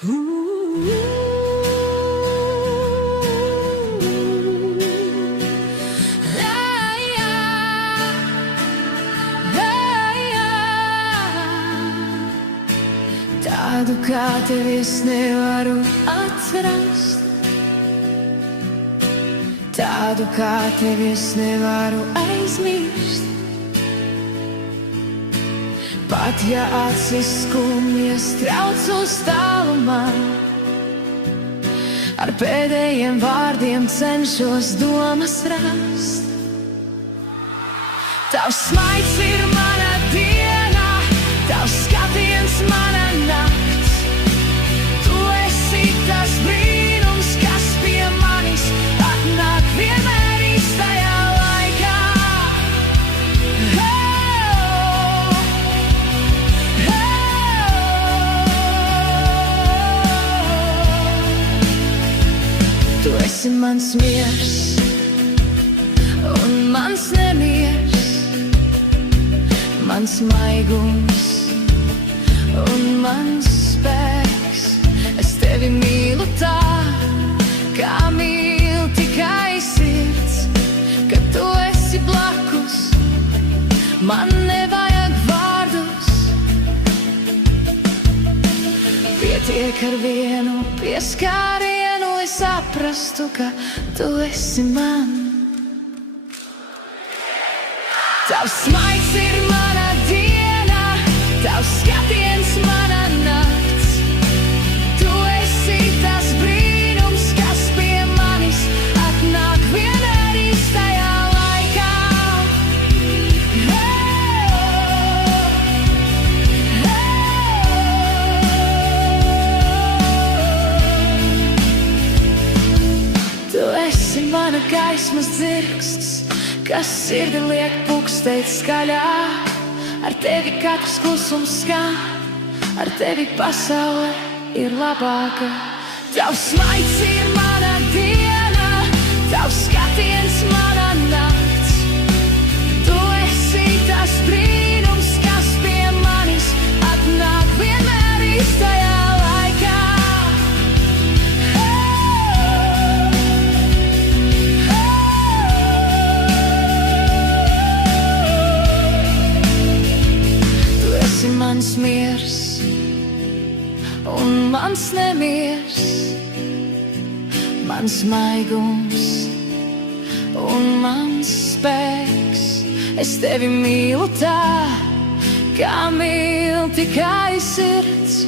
Tādu kā tevi es nevaru atrast, tādu kā tevi es nevaru aizmirst. Pat ja acis skumjas trauc uz tālumā, ar pēdējiem vārdiem cenšos domas rast. Tavs smaids ir mana diena, tavs skatiens mana nakts. Tu esi tas brīnums, kas pie manis atnāk vienmēr īstajā laikā. Tu esi mans miers un mans nemiers, mans maigums un mans spēks. Es tevi mīlu tā, kā mīl tikai sirds. Kad tu esi blakus, man nevajag vārdus. Pietiek ar vienu pieskārienu, lai saprastu, ka tu esi man. Tavs smaids ir mana diena, tavs skatiens mana nakts. Tu esi tas brīnums, kas pie manis atnāk vienmēr īstajā laikā. Tu esi mana gaismas dzirksts, kas sirdi liek pukstēt skaļāk. Ar tevi katrs klusums skan, ar tevi pasaule ir labāka. Tavs smaids ir mana diena, tavs skatiens mana nakts. Tu esi tas brīnums, kas pie manis atnāk vienmēr īstajā laikā. Mans miers un mans nemiers, mans maigums un mans spēks. Es tevi mīlu tā, kā mīl tikai sirds.